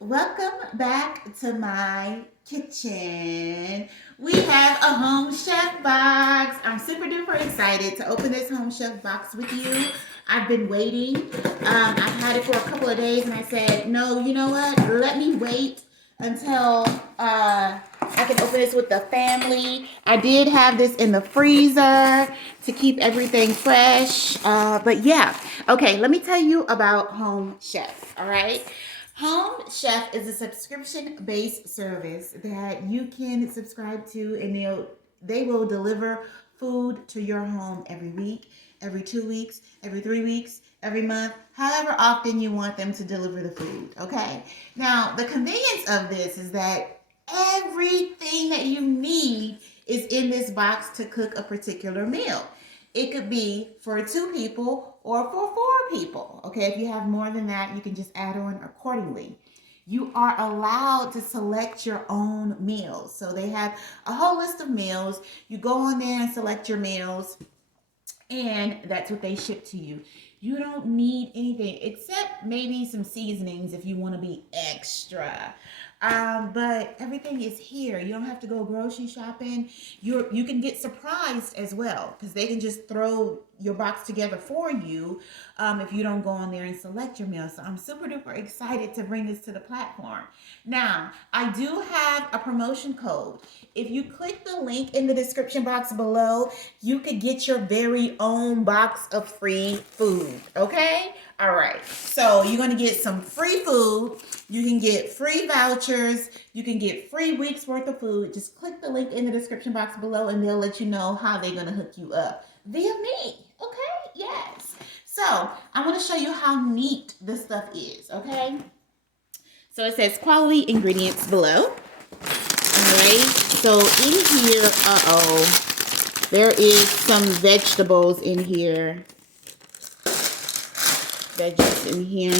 Welcome back to my kitchen. We have a home chef box. I'm super duper excited to open this home chef box with you. I've been waiting. I've had it for a couple of days and I said, no, you know what? Let me wait until I can open this with the family. I did have this in the freezer to keep everything fresh. But yeah, okay, let me tell you about Home Chef, all right? Home Chef is a subscription-based service that you can subscribe to, and they will deliver food to your home every week, every 2 weeks, every 3 weeks, every month, however often you want them to deliver the food. Okay. Now, the convenience of this is that everything that you need is in this box to cook a particular meal. It could be for 2 people or for 4 people. Okay, if you have more than that, you can just add on accordingly. You are allowed to select your own meals. So they have a whole list of meals. You go on there and select your meals, and that's what they ship to you. You don't need anything except maybe some seasonings if you want to be extra. But everything is here. You don't have to go grocery shopping. You can get surprised as well because they can just throw your box together for you if you don't go on there and select your meal. So I'm super duper excited to bring this to the platform. Now, I do have a promotion code. If you click the link in the description box below, you could get your very own box of free food. Okay? All right. So you're going to get some free food. You can get free vouchers. You can get free weeks worth of food. Just click the link in the description box below and they'll let you know how they're going to hook you up via me. Okay? Yes. So I want to show you how neat this stuff is. Okay? So it says quality ingredients below. All right. So in here, there is some vegetables in here. Veggies in here.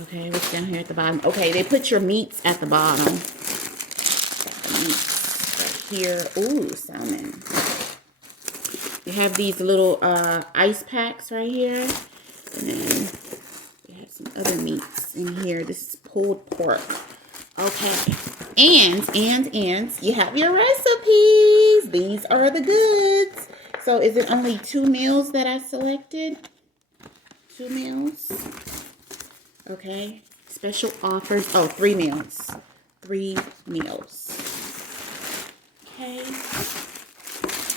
Okay, what's down here at the bottom? Okay, they put your meats at the bottom. Meats right here. Ooh, salmon. You have these little ice packs right here. And then we have some other meats in here. This is pulled pork. Okay. And you have your recipes. These are the goods. So is it only 2 meals that I selected? 2 meals. Okay. Special offers. Oh, 3 meals. 3 meals. Okay.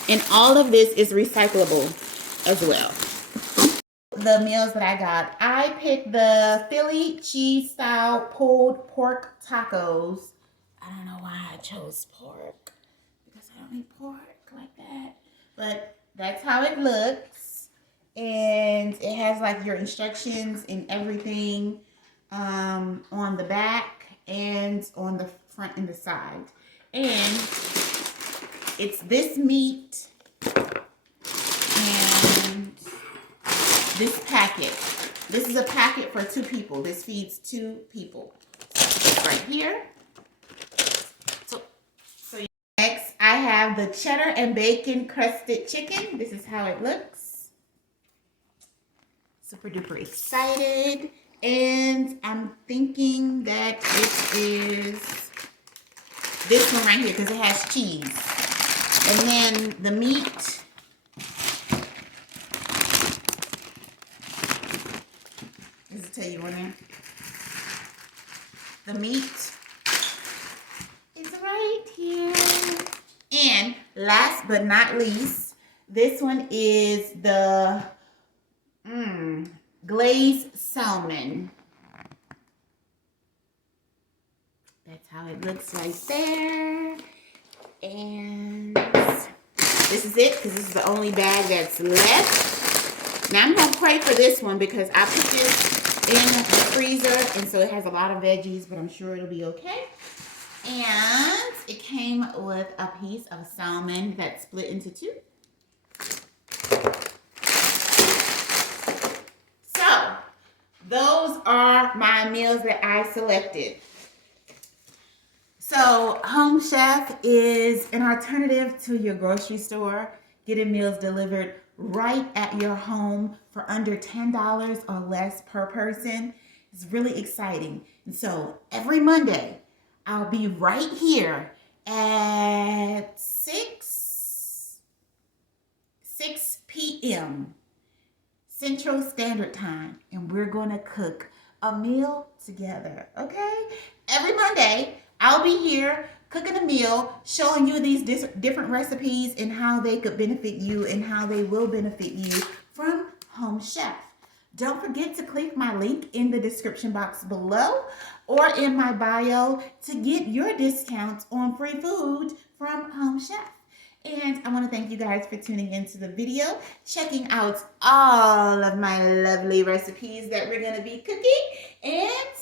And all of this is recyclable as well. The meals that I picked the Philly cheese style pulled pork tacos. I don't know why I chose pork because I don't eat pork like that. But that's how it looks. And it has like your instructions and everything on the back and on the front and the side. And it's this meat and this packet. This is a packet for 2 people. This feeds 2 people. Right here. So next I have the cheddar and bacon crusted chicken. This is how it looks. Super duper excited. And I'm thinking that it is this one right here because it has cheese. And then the meat. Does it tell you on there? The meat is right here. And last but not least, this one is the Glaze Salmon. That's how it looks right there. And this is it because this is the only bag that's left. Now I'm going to pray for this one because I put this in the freezer and so it has a lot of veggies, but I'm sure it'll be okay. And it came with a piece of salmon that's split into 2. So those are my meals that I selected. So Home Chef is an alternative to your grocery store. getting meals delivered right at your home for under $10 or less per person. It's really exciting. And so every Monday, I'll be right here at 6 p.m. Central Standard Time, and we're going to cook a meal together, okay? Every Monday, I'll be here cooking a meal, showing you these different recipes and how they could benefit you and how they will benefit you from Home Chef. Don't forget to click my link in the description box below or in my bio to get your discounts on free food from Home Chef. And I want to thank you guys for tuning into the video, checking out all of my lovely recipes that we're going to be cooking. And